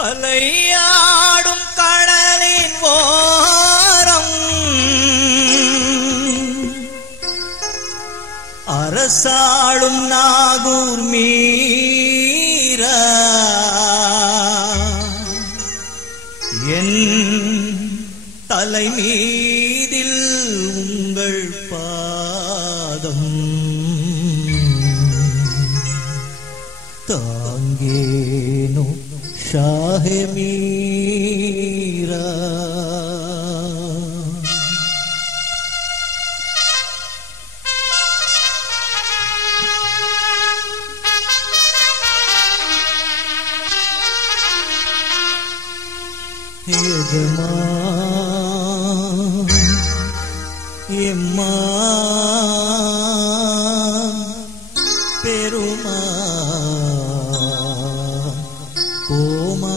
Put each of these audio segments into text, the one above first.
அலையாடும் கடலின் ஓரம் அரசாளும் நாகூர் மீரா என் தலை மீதில் உங்கள் பாதம் தாங்கேனோ ஷாஹே மீரா எம்மா பெருமா கோமா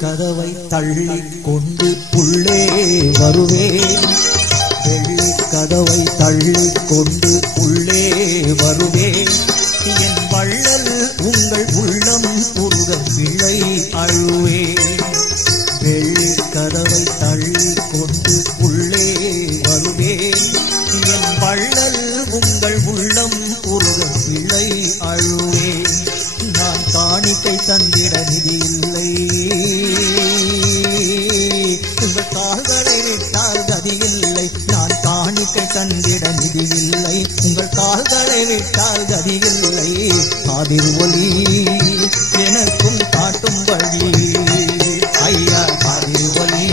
கதவை தள்ளிக் கொண்டு உள்ளே வருவேன் வெள்ளி கதவை தள்ளிக் கொண்டு உள்ளே வருவேன் என் வள்ளல் உங்கள் உள்ளம் உருக பிள்ளை அழுவேன் வெள்ளி கதவை தள்ளிக் கொண்டு உள்ளே வருவேன் என் வள்ளல் உங்கள் உள்ளம் உருக பிள்ளை அழுவேன் நான் காணிக்கை தந்திட நிதி இல்லை உங்கள் கால்களை விட்டால் கதி இல்லை நான் காணிக்கை தந்திட நிதி இல்லை உங்கள் கால்களை விட்டால் கதி இல்லை காதிர் ஒலி எனக்கும் காட்டும் வழி ஐயா காதிர் ஒலி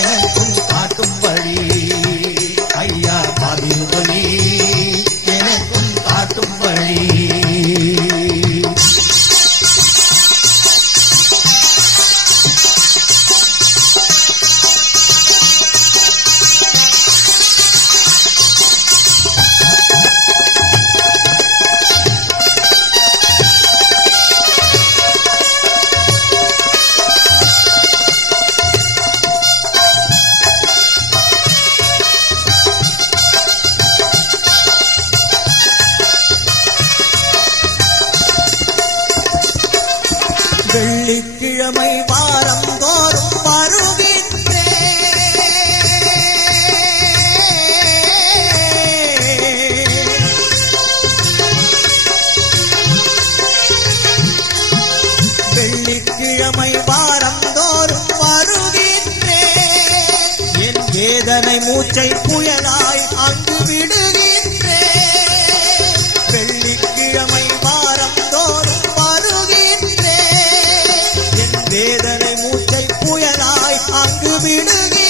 எனக்கும் காட்டும் வழி ஐயா காதிர் ஒலி எனக்கும் காட்டும் வழி வெள்ளிக்கிழமை வாரம் தோறும் வருகின்றேன் வெள்ளிக்கிழமை வாரம் தோறும் வருகின்றேன் என் வேதனை மூச்சை புயலாய் அங்கு விடுகின்றேன் வெள்ளிக்கிழமை வாரம் தோறும் வேதனை மூச்சை புயலாய் அங்கு விடுகின்றேன்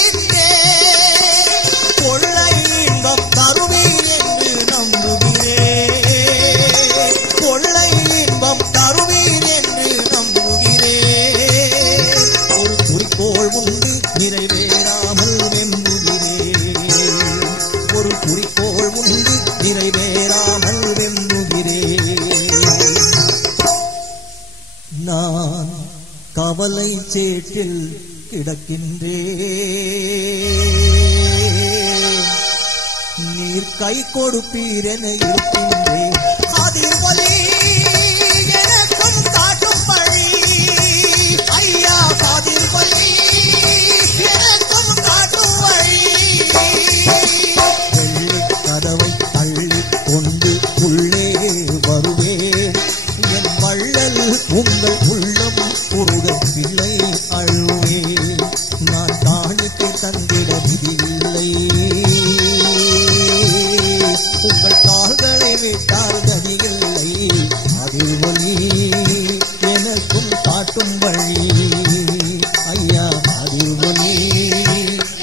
கொள்ளை இன்பம் தருவீர் என்று நம்புகிறேன் கொள்ளை இன்பம் தருவீர் என்று நம்புகிறேன் ஒரு குறிக்கோள் உண்டு நிறைவேறாமல் வெம்புகிறேன் ஒரு குறிக்கோள் உண்டு நிறைவேறாமல் வெம்புகிறேன் நான் கவலை சேற்றில் கிடக்கின்றேன் நீர் கை கொடுப்பீர் என இருக்கின்றேன் காதிர் ஒலி எனக்கும் காட்டும் வழி ஐயா காதிர் ஒலி எனக்கும் காட்டும் வழி வெள்ளி கதவை தள்ளிக் கொண்டு உள்ளே வருவேன் என் வள்ளல் உங்கள் உள்ளம் உருக பிள்ளை அழுவேன் நான் காணிக்கை தந்திட விதி இல்லை உங்கள் கால்களை விட்டால் கதி இல்லை அதில் ஒலி எனக்கும் காட்டும் வழி ஐயா அதில் ஒலி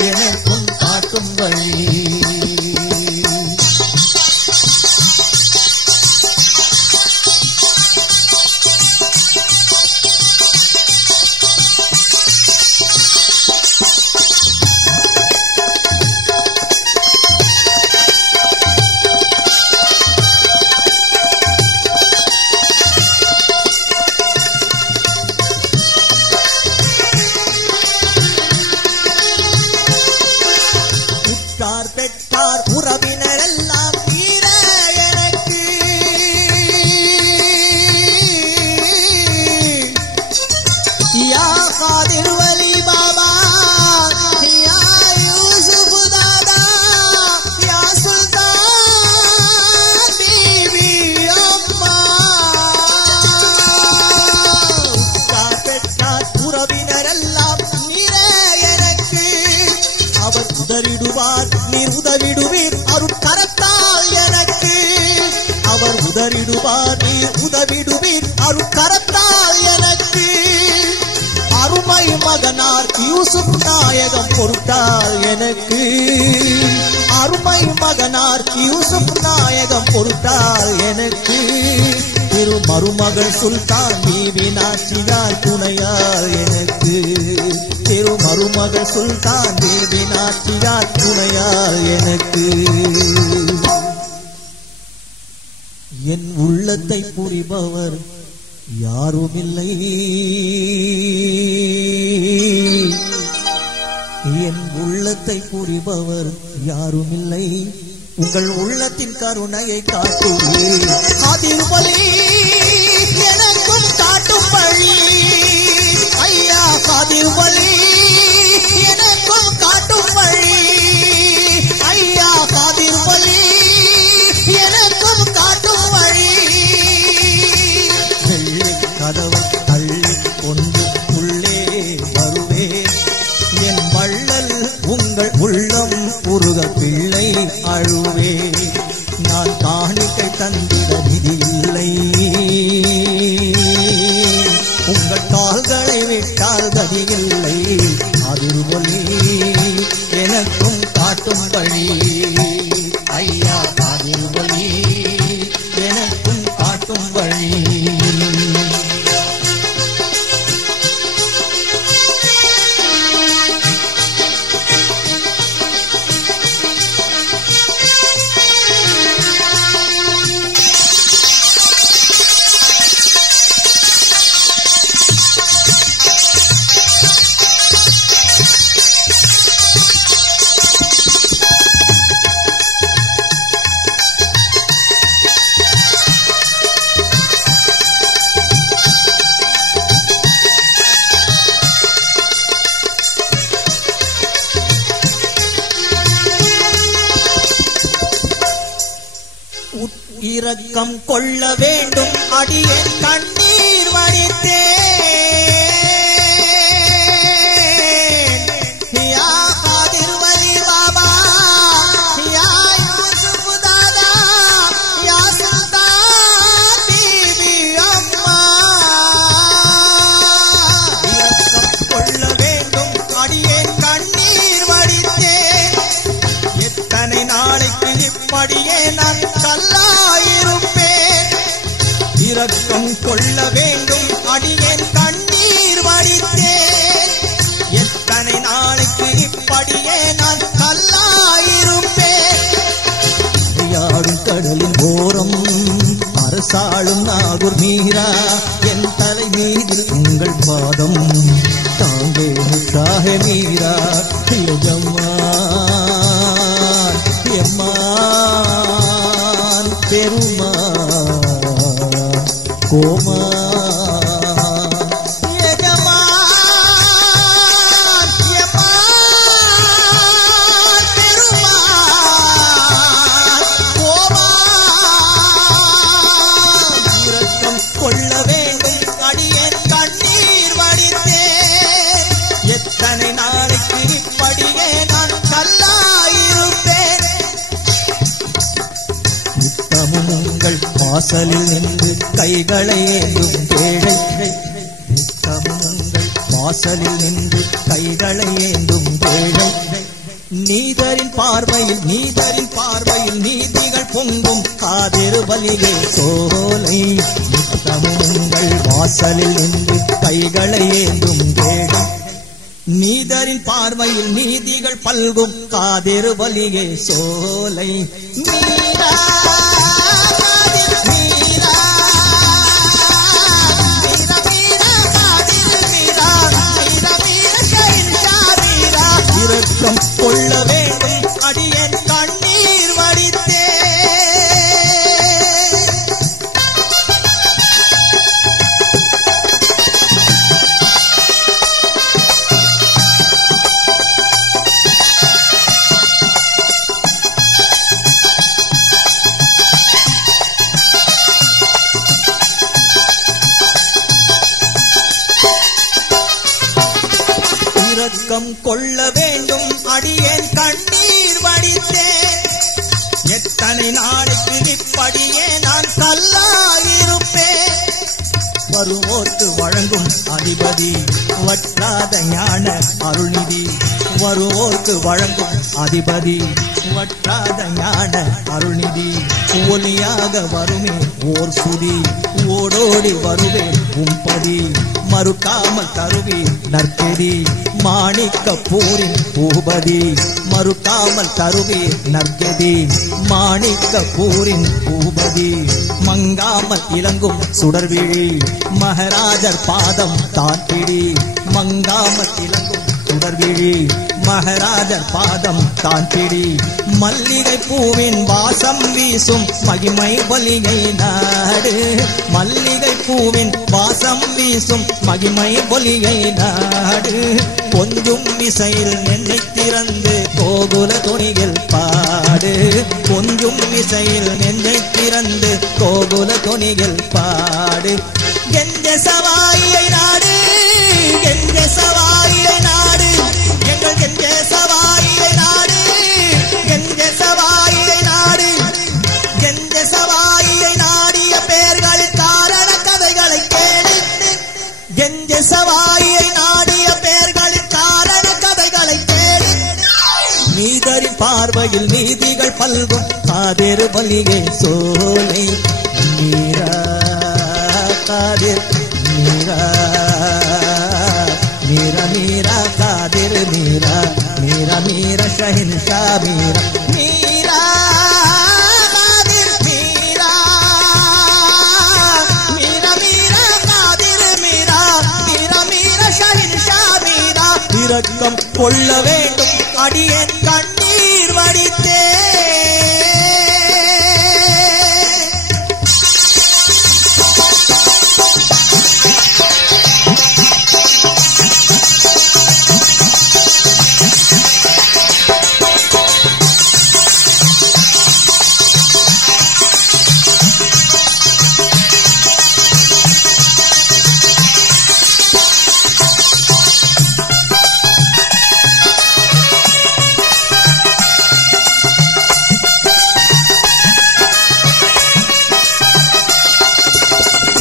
எனக்கும் காட்டும் வழி உதறிடுவார் நீர் உதவிடுவீர் அருட்கரத்தால் எனக்கு. அவர் உதறிடுவார் நீர் உதவிடுவீர் அருட்கரத்தால் எனக்கு. அருமை மகனார் யூசுப் நாயகம் பொறுத்தால் எனக்கு. அருமை மகனார் யூசுப் நாயகம் பொறுத்தால் எனக்கு. திரு மருமகள் சுல்தான் பீவி நாச்சியார் துணையால் எனக்கு. திரு மருமகள் சுல்தான் பீவி நாச்சியார் துணையால் எனக்கு. என் உள்ளத்தை புரிபவர் யாருமில்லை. என் உள்ளத்தை புரிபவர் யாருமில்லை. உங்கள் உள்ளத்தின் கருணையை காட்டுவீர். அதிர்வலி எனக்கும் காட்டும் வழி. ஐயா அதிர்வலி எனக்கும் காட்டும் வழி. ஐயா அதிர்வலி எனக்கும் காட்டும் வழி. வெள்ளி கதவை தள்ளி கொண்டு உள்ளே வருவேன். என் வள்ளல் உங்கள் உள்ளம் உருக பிள்ளை அழுவே. நான் காணிக்கை தந்திட நிதி இல்லை. உங்கள் கால்களை விட்டால் கதி இல்லை. அதிர்வலி எனக்கும் காட்டும் வழி. ஐயா அதிர்வலி எனக்கும் காட்டும் வழி. இரக்கம் கொள்ள வேண்டும் அடியேன் கண்ணீர் வடித்தேன். யா அதிர்வலி பாபா, யா யூசுப் தாதா, யா சுல்தான் பீவி அம்மா. இரக்கம் கொள்ள வேண்டும் அடியேன் கண்ணீர் வடித்தேன். எத்தனை நாளைக்கு இப்படியே நான் கல்லாயிருப்பேன். இரக்கம் கொள்ள வேண்டும் அடியேன் கண்ணீர் வடித்தேன். எத்தனை நாளைக்கு இப்படியே நான் கல்லாயிருப்பேன். யாடும் கடலின் ஓரம் அரசாளும் நாகூர் மீரா. என் தலை மீது உங்கள் பாதம் தாங்கே ஷாஹே மீரா. எஜமான் எம்மான் பெருமான் கோமா. எஜமான் எம்மான் பெருமான் கோமா. இரக்கம் கொள்ள வேண்டும் அடியேன் கண்ணீர் வடித்தேன். எத்தனை நாளைக்கு இப்படியே நான் கல்லாயிருப்பேன். நித்தமும் உங்கள் வாசலில் நின்று கைகளை ஏந்தும் வேளை. நித்தமும் உங்கள் வாசலில் நின்று கைகளை ஏந்தும் வேளை. நீதரின் பார்வையில் நீதிகள் பொங்கும் காதிர்வலியே சோலை. நித்தமும் உங்கள் வாசலில் நின்று கைகளை ஏந்தும் வேளை. நீதரின் பார்வையில் நீதிகள் பல்கும் காதிர்வலியே சோலை. மீரா இரக்கம் கொள்ள வேண்டும் அடியேன் கண்ணீர் வடித்தேன். இரக்கம் கொள்ள வேண்டும் அடியேன் கண்ணீர் படித்தேன். எத்தனை நாளைக்கு இப்படியே நான் கல்லாயிருப்பேன். வருவோர்க்கு வழங்கும் அதிபதி வற்றாத ஞான அருள்நிதி. வருவோர்க்கு வழங்கும் அதிபதி வற்றாத ஞான அருள்நிதி. ஒலியாக வருமே ஓர் சுதி, ஓடோடி வருவே உம்பதி. மறுக்காமல் தருவி நற்கெதி, மாணிக்க பூரின் பூபதி. மறுக்காமல் தருவி நற்கெதி, மாணிக்க பூரின் பூபதி. மங்காமல் இலங்கும் சுடர்விழி, மகராஜர் பாதம் தான் பிடி. மங்காமல் இலங்கும் சுடர்விழி, மகராஜர் பாதம் தான் பிடி. மல்லிகை பூவின் வாசம் வீசும் மகிமை ஒலியை நாடு. மல்லிகை பூவின் வாசம் வீசும் மகிமை ஒலியை நாடு. கொஞ்சும் இசையில் என்னை திறந்து கோகுல துணியில் பாடு. கொஞ்சும் இசையில் என்னை திறந்து கோகுல துணியில் பாடு. கெஞ்ச சவாயை நாடு, கெஞ்ச சவாயை நாடு, எங்கள் கெஞ்ச சவாயை நாடு, கெஞ்ச சவாயை நாடு. கெஞ்ச சவாயை நாடிய பெயர்களில் காரண கதைகளை கேடு. கெஞ்ச சவாயை நாடிய பெயர்களில் காரண கதைகளை கேடு. நீதரின் பார்வையில் நீதிகள் பல்கும் காதேறு பலியே சோலை. மீரா காதிர் மீரா, மீரா மீரா காதிர் மீரா, மீரா மீரா ஷஹின்ஷா மீரா. மீரா காதிர் மீரா, மீரா மீரா காதிர் மீரா, மீரா மீரா ஷஹின்ஷா மீரா. இரக்கம் கொள்ள வேண்டும் அடியேன் கண்ணீர் வடித்தே.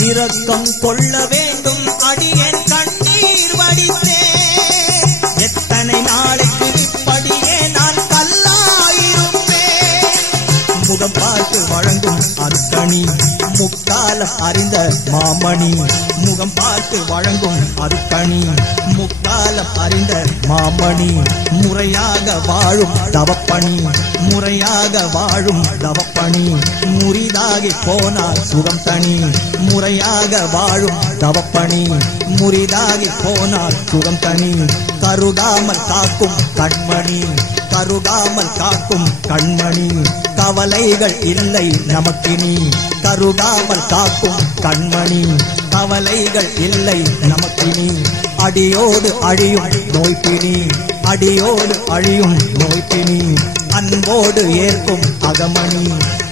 இரக்கம் கொள்ள வேண்டும் அடியேன் கண்ணீர் வடித்தேன். எத்தனை நாளைக்கு இப்படியே நான் கல்லாயிருப்பேன். முகம் பார்த்து வழங்கும் அருக்கணி, முக்காலம் அறிந்த மாமணி. முகம் பார்த்து வழங்கும் அருக்கணி, முக்காலம் அறிந்த மாமணி. முறையாக வாழும் தவப்பணி, முறையாக வாழும் தவப்பணி. முறிதாகி போனால் சுகம் தனி. முறையாக வாழும் தவப்பணி, முறிதாகி போனால் சுகம் தனி. கருகாமல் காக்கும் கண்மணி, கருகாமல் காக்கும் கண்மணி. கவலைகள் இல்லை நமக்கினி, கருகாமல் காக்கும் கண்மணி. கவலைகள் இல்லை நமக்கினி. அடியோடு அழியும் நோய்பினி, அடியோடு அழியும் நோய்பினி. அன்போடு ஏற்கும் அகமணி,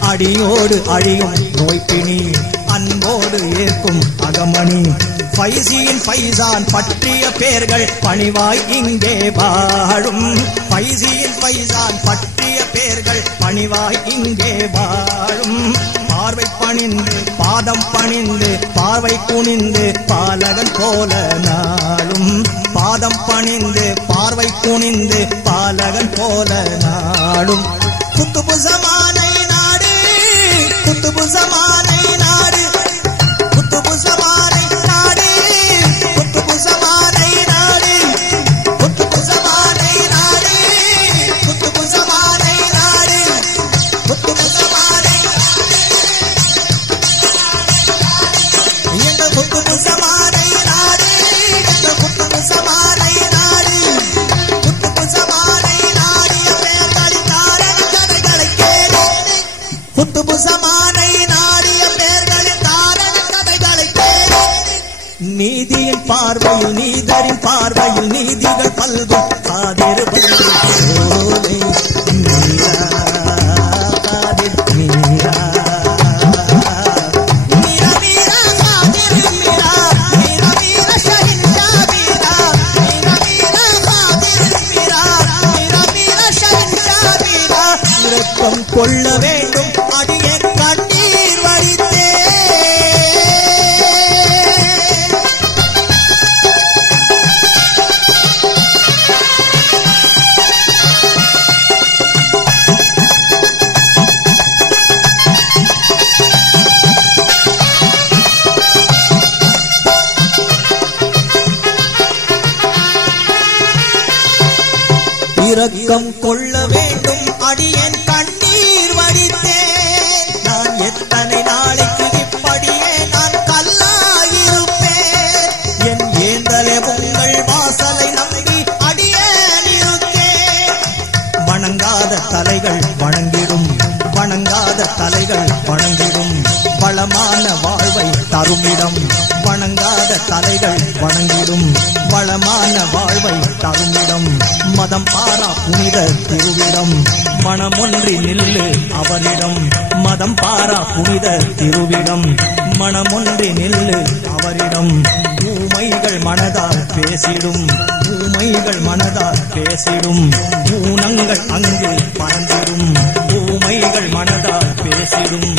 அடியோடு அழியும் நோய்பினி. அன்போடு ஏற்கும் அகமணி. பைசியின் பைசான் பற்றிய பேர்கள் பணிவாய் இங்கே வாழும். பைசியின் பைசான் பற்றிய பேர்கள் பணிவாய் இங்கே வாழும். பார்வை பணிந்து பாதம் பணிந்து பார்வை குனிந்து பாலகன் போல நாளும். பாதம் பணிந்து பார்வை குனிந்து பாலகன் போல நாளும். குத்துபு ஜமானை நாடு, குத்துபு ஜமானை நாடு, குத்துபு ஜமானை நாடு, குத்துபு ஜமானை நாடு, குத்துபு ஜமானை நாடு, குத்துபு ஜமானை நாடு, குத்துபு ஜமானை எங்கள் குத்துபு ஜமானை நாடு, எங்கள் குத்துபு ஜமானை நாடு. குத்துபு ஜமானை நாடிய பெயர்களின் காரண கதைகளை கேடு. குத்துபு ஜமானை நாடிய பெயர்களின் காரண கதைகளை கேடு. நீதியின் பார்வையில் நீதரின் பார்வையில் நீதிகள் பல்கும் காதிர் பல்கு சோலை. மீரா காதிர் மீரா, மீரா மீரா காதிர் மீரா, மீரா மீரா ஷஹின்ஷா மீரா. மீரா மீரா காதிர் மீரா, மீரா மீரா ஷஹின்ஷா மீரா. கொள்ள வேண்டும் அடியேன் கண்ணீர் வடித்தே. இரக்கம் கொள்ள வேண்டும் அடியேன் கண்ணீர் வடித்தேன். நான் எத்தனை நாளைக்கு இப்படியே நான் கல்லாயிருப்பேன். என் ஏந்தலே உங்கள் வாசலை நம்பி அடியேன் இருக்கேன். வணங்காத தலைகள் வணங்கிடும், வணங்காத தலைகள் வணங்கிடும், வளமான வாழ்வை தருமிடம். வணங்காத தலைகள் வணங்கிடும், வளமான வாழ்வை தருமிடம். மதம் பாரா புனித திருவிடம், மனமொன்றி நில்லு அவரிடம். மதம் பாரா புனித திருவிடம், மனமொன்றி நில்லு அவரிடம். ஊமைகள் மனதால் பேசிடும், ஊமைகள் மனதால் பேசிடும், ஊனங்கள் அங்கு பறந்திடும். ஊமைகள் மனதால் பேசிடும்,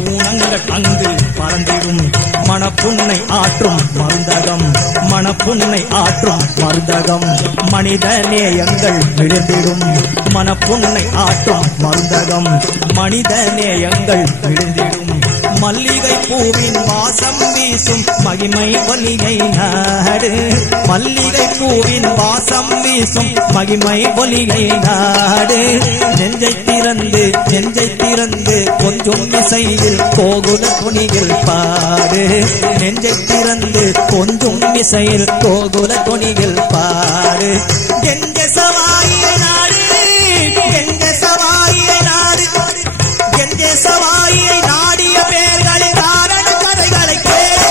ஊனங்கள் அங்கு பறந்திடும். மனப்புண்ணை ஆற்றும் மருந்தகம், மனப்புண்ணை ஆற்றும் மருந்தகம். மனித நேயங்கள் விழுந்திடும், மனப்புண்ணை ஆற்றும் மருந்தகம். மனித நேயங்கள் விழுந்திடும். மல்லிகை பூவின் வாசம் வீசும் மகிமை ஒலியை நாடு. மல்லிகை பூவின் வாசம் வீசும் மகிமை ஒலியை நாடு. நெஞ்சை திறந்து, நெஞ்சை திறந்து கொஞ்சம் இசையில் கோகுல துணியில் பாடு. நெஞ்சை திறந்து கொஞ்சம் இசையில் கோகுல துணியில் பாடு. எங்க சவாயை நாடு, எங்க சவாயை நாடு, எங்க சவாயை நாடிய பேர்களின் காரண கதைகளை கேளு.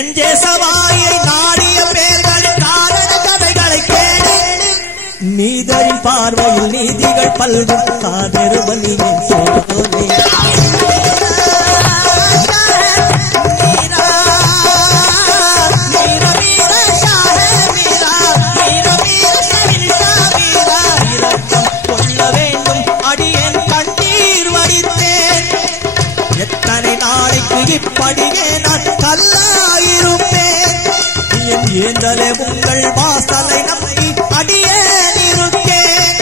எங்கே சவாயை நாடிய பேர்களின் காரண கதைகளை கேளு. நீதரின் பார்வையில் நீதிகள் பல்கும் காதரு வலியின் சோதனை. எத்தனை நாளைக்கு இப்படியே நான் கல்லாயிருப்பேன். என் ஏந்தலே உங்கள் வாசலை நம்பி அடியேன் இருக்கேன்.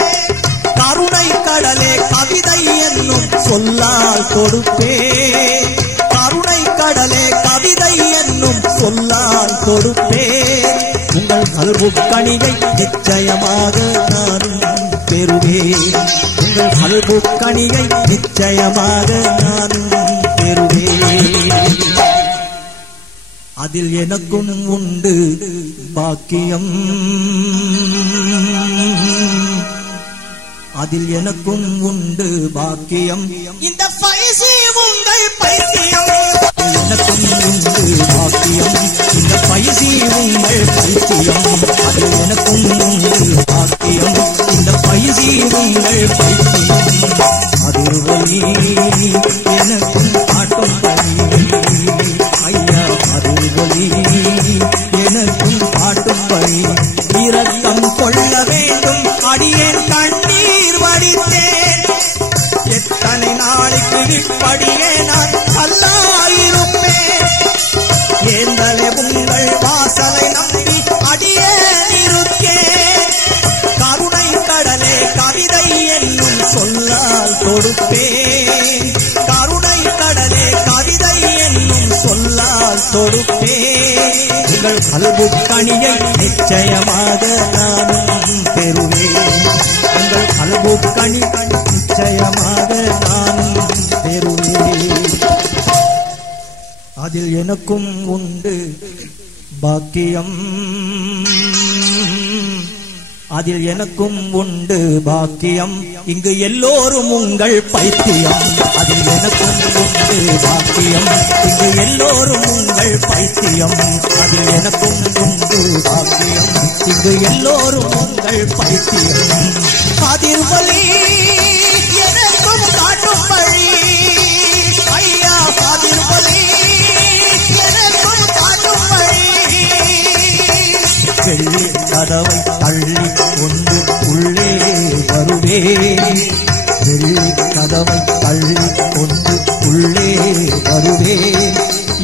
கருணை கடலே கவிதை என்னும் சொல்லால் கொடுப்பேன். கருணை கடலே கவிதை என்னும் சொல்லால் கொடுப்பேன். உங்கள் கல்பு கனியை நிச்சயமாக நானும் பெறுவேன். உங்கள் கல்பு கனியை நிச்சயமாக நானும் பெறுவேன். அதில் எனக்கும் உண்டு பாக்கியம், அதில் எனக்கும் உண்டு பாக்கியம். இந்த பைசி உங்கள் பைத்தியம். எனக்கும் உண்டு பாக்கியம், இந்த பைசி உங்கள் பைத்தியம். அதில் எனக்கும் உண்டு பாக்கியம், இந்த பைசி உங்கள் பைத்தியம். அதில் வழி எனக்கும் காட்டும் வழி ஐயா, அதில் வழி எனக்கும் காட்டும் வழி. இரக்கம் கொள்ள வேண்டும் அடியேன் கண்ணீர் வடித்தேன். எத்தனை நாளைக்கு இப்படியே நான் கல்லாயிருப்பேன். ஏந்தலே உங்கள் வாசலை நம்பி அடியேன் இருக்கேன். கருணை கடலே கவிதை என்னும் சொல்லால் கொடுப்பேன். கருணை கடலே கவிதை என்னும் சொல்லால் கொடுப்பேன். உங்கள் கல்பு கனியை நிச்சயமாக நானும் பெறுவேன். உங்கள் கல்பு கனி நிச்சயமாக நானும் பெறுவேன். அதில் எனக்கும் உண்டு பாக்கியம், அதில் எனக்கும் உண்டு பாக்கியம். இங்கு எல்லோரும் உங்கள் பைத்தியம். அதில் எனக்கும் உண்டு பாக்கியம், இங்கு எல்லோரும் உங்கள் பைத்தியம். அதில் எனக்கும் உண்டு பாக்கியம், இங்கு எல்லோரும் உங்கள் பைத்தியம். அதிர்வலி எனக்கும் காட்டும் வழி ஐயா, அதிர்வலி எனக்கும் காட்டும் வழி. வெள்ளி கதவை தள்ளி கொண்டு உள்ளே வருவேன். வெள்ளி கதவை தள்ளி கொண்டு உள்ளே வருவேன்.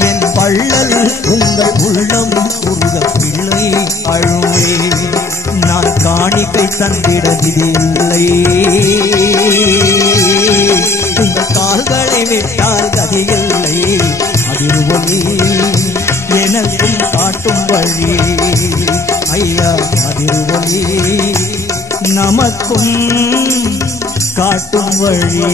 என் பள்ளல் உங்கள் உள்ளம் உருக பிள்ளை அழுவேன். நான் காணிக்கை தந்திட விதியில்லை, உங்கள் கால்களை விட்டால் கதியில்லை. அதிர்வொலி எனக்கும் காட்டும் வழி ஐயா, அதிர்வொலி நமக்கும் காட்டும் வழி.